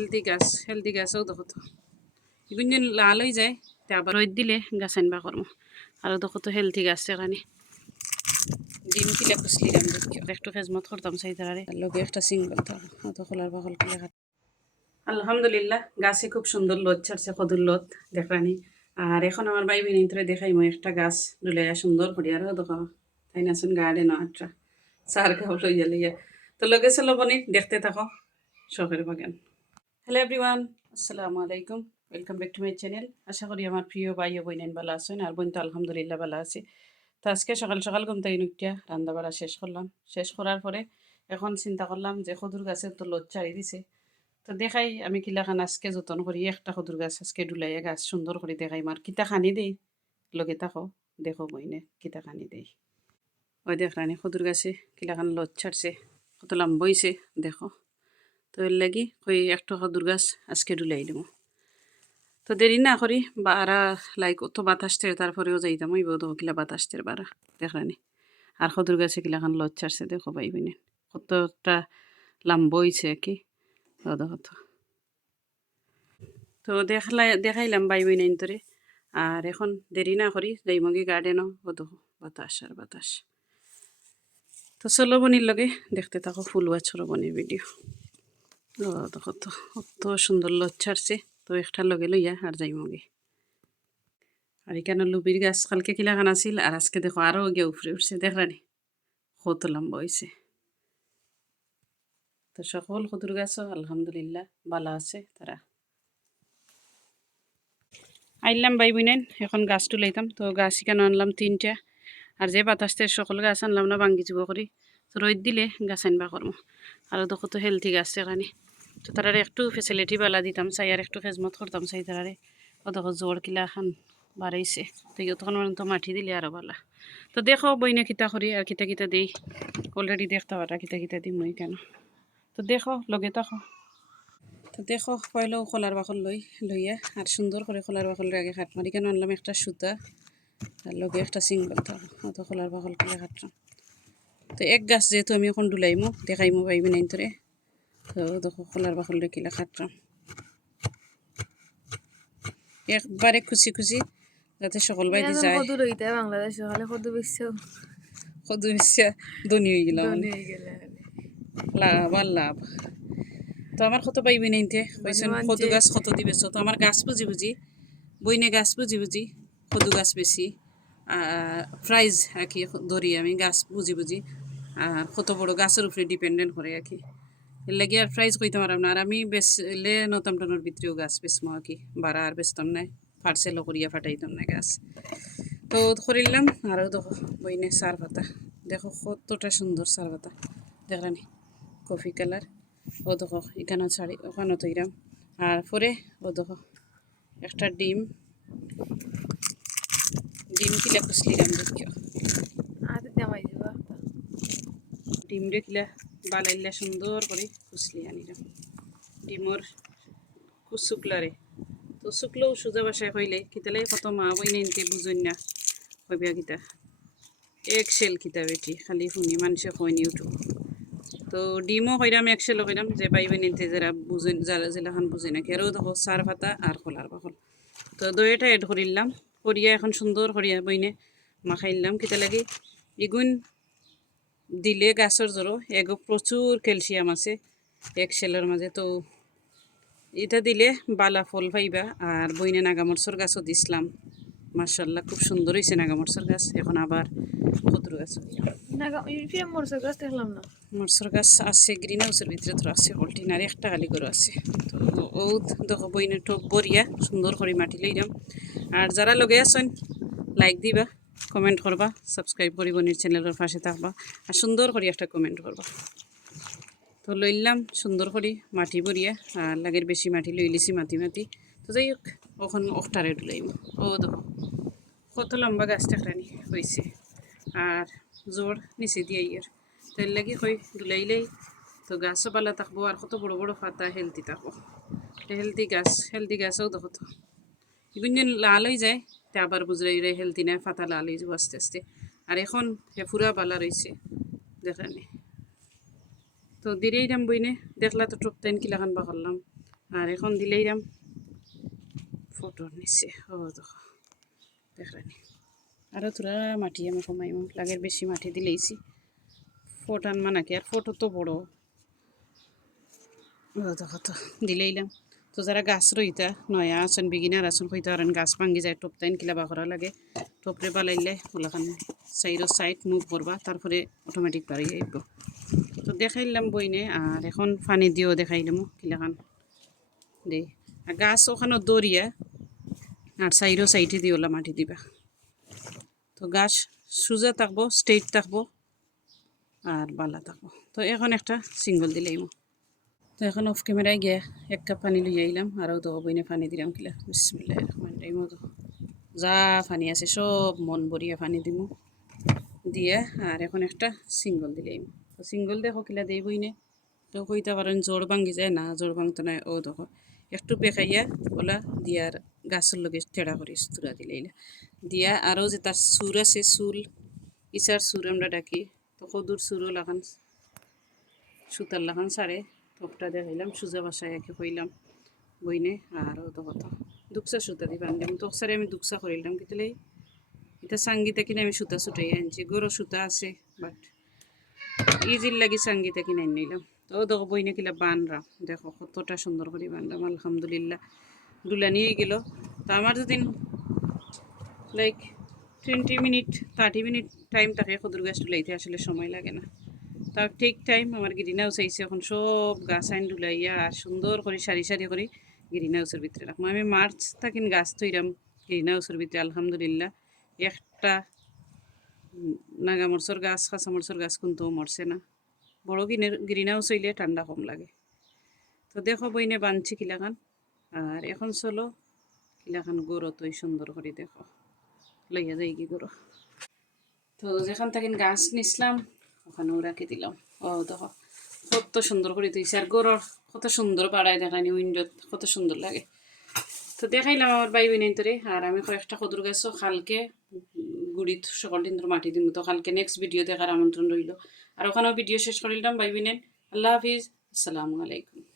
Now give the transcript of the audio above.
Healthy গাছও দেখো তো এগুন লাল হয়ে যায় তে আবার রোদ দিলে গাছ আনবা করবো আর দেখো তো হেলদি গাছ এখানে ডিম কিলা কুচলিলাম একটু খেজমত করতাম চাইতারে লগে একটা সিঙ্গল থাকো অত খোলার বাকল কিলা খাত আলহামদুলিল্লাহ গাছে খুব সুন্দর লোদ ছাড়ছে কদুর লোদ দেখরানি আর এখন আমার ভাই বোন দেখাই মই একটা গাছ দুলাইয়া সুন্দর করি আর দেখো তাই না শুন গার্ডেন একটা চার খাও লইয়া লইয়া তো লগে চলো বনি দেখতে থাকো শখের বাগান। হ্যালো এভরিওয়ান, আসসালামু আলাইকুম, welcome back to my channel. আশা করি আমার প্রিয় ভাই ও বোনেন ভালো আছেন আর বোন তো আলহামদুলিল্লাহ ভালো আছে। তো আজকে সকাল সকাল ঘুম থেকে উঠিয়া রান্না বাড়া শেষ করলাম। শেষ করার পরে এখন চিন্তা করলাম যে খদুর গাছের তো লোদ চারি দিছে, তো দেখাই আমি কিলাখান আজকে যতন করি একটা খদুর গাছ আজকে ডুলাইয়া গাছ সুন্দর করে দেখাই মার কিতা খানি দেই লগে থাকো দেখো বইনে কিতা খানি দেই। ওই দেখ রানি খদুর গাছে কিলাখান লোদ ছাড়ছে কত লম্বা হইছে দেখো। তো এর লাগি ওই একটা খদুর গাছ আজকে ডুলাই দিব। তো দেরি না করি বারা লাইক অত বাতাসতের তারপরেও যাইতাম ওই বোধ কিলা বাতাসতের বারা দেখানি আর খদুর গাছে কিলাখান লোদ ছাড়ছে দেখো পাইবিনে কতটা লম্বা হইছে কি দেখো তো। তো দেখাইলাম বাই বই নাইন তোরে আর এখন দেরি না করি যাইমগি গার্ডেনও ও দেখো বাতাস আর বাতাস। তো চলো বনির লগে দেখতে থাকো ফুল গাছর বনির ভিডিও। দেখো তো অত সুন্দর লোদ ছাড়ছে, তো একটা লগে লইয়া আর যাইমগি। আর এখানে লুবির গাছ কালকে কিলাখান আছিল আর আজকে দেখো আরও গিয়ে উপরে উঠছে দেখরানি কত লম্বা হয়েছে। তো সকল খদুর গাছও আলহামদুলিল্লাহ ভালো আছে তারা। আইলাম বাই বুনেন এখন গাছ তুলাইতাম, তো গাছ এখানে আনলাম 3টা আর যে বাতাসতে সকল গাছ আনলাম না ভাঙ্গি যাব করি, তো রোদ দিলে গাছ আনবা করবো। আর দেখো তো হেলথি গাছ এখানে, তো তারা একটু ফেসিলিটি বালা দিতাম চাই আর একটু খেজমত করতাম চাই তারারে। ও দেখো জোর কিলা খান বাড়াইছে, তো তখন তো মাটি দিলে আরও ভালা। তো দেখো বইনে কিতা করি আর কিতা কিতা দিই অলরেডি দেখতে পারা কিতা কিতা দিই মই কেন। তো দেখো লগে থাকো। তো দেখো পয়লাও খোলার বাকল লইয়া আর সুন্দর করে খোলার বাকলের আগে খাট মারি কেন আনলাম একটা সুতা আর লগে একটা সিঙ্গল থাকো অত খোলার বাকল কিলা খাটলাম। তো এক গাছ যেহেতু আমি এখন ডুলাইমো দেখাইমো পাইবি নাই তোরে, তো দেখো খোলার বাকলরে কিলা খাটলাম একবারে খুশি খুশি যাতে সকল বাইরে যায়। কদু ইচ্ছা ধনী হয়ে গেলাম লাভ আর লাভ। তো আমার কত পাইবি নাইতে কইছেন কদু গাছ কত দিবেছ, তো আমার গাছ বুঝি বুঝি বইনে গাছ বুঝি বুঝি কদু গাছ বেশি প্রাইজ আর কি ধরি আমি গাছ বুঝি বুঝি আর কত বড় গাছের উপরে ডিপেন্ডেন্ট করে আর কি। এর লাগে আর প্রাইজ কইতে পারলাম না আর আমি বেচলে নতাম টানোর ভিতরেও গাছ বেচমো আর কি, বাড়া আর বেচতাম না পার্সেলও করিয়া ফাটাইতাম না গাছ। তো করিলাম আরও দেখো বইনে সার পাতা দেখো কতটা সুন্দর সার পাতা দেখলানি কফি কালার। ও দেখো এখানে ছাড়ি ওখানে তৈরাম আর পরে ও দেখো একটা ডিম কিলা কুচলিলাম দেখিও ডিম রে কিলা বালাইলা সুন্দর করে কুচলি আনিলাম ডিমর কুচুকলারে। তো শুকলেও সোজা বাসায় হইলে কিতালে কত মা বই নিতে বুঝুন না হইবিয়া কিতা এক সেল কিতা বেটি খালি শুনি মানুষে হয়নি উঠো। তো ডিমও কইরাম একশেলও কইরাম যে পাইবে নিতে যারা বুঝেন যারা জেলাখান বুঝে নাকি আরও দেখো সার পাতা আর খোলার বাকল। তো দইটা এড করিলাম করিয়া এখন সুন্দর করিয়া বইনে মাখাইলাম কিতা লাগে এগুন দিলে গাছের জোরো এগো প্রচুর ক্যালসিয়াম আছে এক সেলের মাঝে। তো এটা দিলে বালা ফল পাইবা আর বইনে নাগামরচর গাছও দিছিলাম মার্শাল্লাহ খুব সুন্দর হয়েছে নাগামরচর গাছ। এখন আবার কদুর গাছ মরচর গাছ আছে গ্রিন হাউসের ভিতরে তো আছে অল্টিনারি একটা খালি করে আছে। তো ও দেখো বইনে টপ বরিয়া সুন্দর করে মাটি লইলাম আর যারা লগে আছেন লাইক দিবা কমেন্ট করবা সাবস্ক্রাইব করি বোনের চ্যানেলের পাশে থাকবা আর সুন্দর করে একটা কমেন্ট করবা। তো লইলাম সুন্দর করে মাটি বরিয়া আর লাগের বেশি মাটি লই লিছি মাটি তো যাই হোক ওখান অখটারে ডুলাইম। ও দেখো কত লম্বা গাছটা খানি হয়েছে আর জোর নিচে দিয়ে ইয়ার তো এর লাগে হই ডুলাইলেই তো গাছও পালা থাকবো আর কত বড় বড় পাতা হেলদি থাকবো। হেলদি গাছও দেখো তো এগুন লাল হয়ে যায় তে আবার বুঝলাই হেলদি না পাতা লাল হয়ে যাবো আস্তে আস্তে। আর এখন পুরা বালা রয়েছে দেখানি। তো দিরেই দাম বইনে দেখলা তো টপ টাইন কিলাখান বা করলাম আর এখন দিলেইরাম ফটোর নিচে ও দেখো দেখরানি আরও তোরা মাটি আমি কমাইম লাগের বেশি মাটি দিলেইছি ফোটান মানাকে আর ফটো তো বড় ও দেখো তো দিলেইলাম তো যারা গাছ রইতা নয়া আছেন বিগিনার আছেন হইতে পারেন গাছ ভাঙ্গি যায় টপতাইন কিলা বা করা লাগে টপরে বালাইলে ওলাখান সাইড মুভ করবা তারপরে অটোমেটিক বাড়ি আইব তো দেখাইলাম বইনে আর এখন পানি দিয়েও দেখাইলাম কিলাখান দে আর গাছ ওখানে দরিয়া আর সাইডে দিয়ে ওলা মাটি দিবা তো গাছ সোজা থাকবো স্ট্রেইট থাকবো আর বালা থাকবো তো এখন একটা সিঙ্গল দিলেইমো তো এখন অফ ক্যামেরায় গিয়ে এক কাপ পানি লইয়া আইলাম আরও তো বইনে পানি দিলাম কিলা বিসমিল্লাহির রহমানির রহিম যা পানি আছে সব মন ভরিয়া পানি দিমু দিয়ে আর এখন একটা সিঙ্গল দিলেইম তো সিঙ্গল দেখো কিলা দেই বইনে তো কইতে পারেন জোর ভাঙ্গি যায় না জোর ভাঙতো না ও দেখো একটু পেকাইয়া ওলা দিয়ার গাছের লগে তেড়া করিস তুরা দিলেইলা দিয়া আরও যে তার সুর আছে চুল ইচার সুর আমরা ডাকি তো কদুর সুরও লাগান সুতার লাগান সারে টপটা দেখাইলাম সুজা বাসায় একে কইলাম বইনে আরও তো কথা দুকসা সুতা দি বান্ধিলাম তো সারে আমি দুকসা করিলাম কিন্তু এটা সাঙ্গীতা কিনে আমি সুতা ছুটাই আনছি গরো সুতা আছে বাট ইজির লাগি সাঙ্গীতা কিনে নিলাম তো দেখো বইনে কিলা বানরাম দেখো কতটা সুন্দর করে বানরাম আলহামদুলিল্লাহ দুলা নিয়ে গেল তো আমার যদি লাইক 20 মিনিট 30 মিনিট টাইম থাকে কদুর গাছ ডুলাইতে আসলে সময় লাগে না তার ঠিক টাইম আমার গ্রিন হাউস আইসে এখন সব গাছ আইন ডুলাইয়া আর সুন্দর করে সারি সারি করে গ্রিন হাউসের ভিতরে রাখবো আমি মার্চ থাকিন গাছ তৈরাম গ্রিন হাউসের ভিতরে আলহামদুলিল্লাহ একটা নাগামরচর গাছ কাঁচামরচর গাছ কিন্তু মরছে না বড় গ্রিন হাউস হইলে ঠান্ডা কম লাগে তো দেখো বইনে বানছি কিলাখান আর এখন চলো কিলাখান গরো তৈ সুন্দর করে দেখো লইয়া যাই কি গরো তো যেখান থেকে গাছ নিছিলাম ওখানেও রাখি দিলাম ও দেখো কত সুন্দর করে দিয়েছে আর গরুর কত সুন্দর পাড়ায় দেখানি উইন্ডোত কত সুন্দর লাগে তো দেখাইলাম আমার বাই বিনাইতরে আর আমি কয়েকটা কদুর গাছও খালকে গুড়িত সকল দিন মাটি দিম তো কালকে নেক্সট ভিডিও দেখার আমন্ত্রণ রইল আর ওখানেও ভিডিও শেষ করিলাম বাই বিনেন আল্লাহ হাফিজ আসসালামু আলাইকুম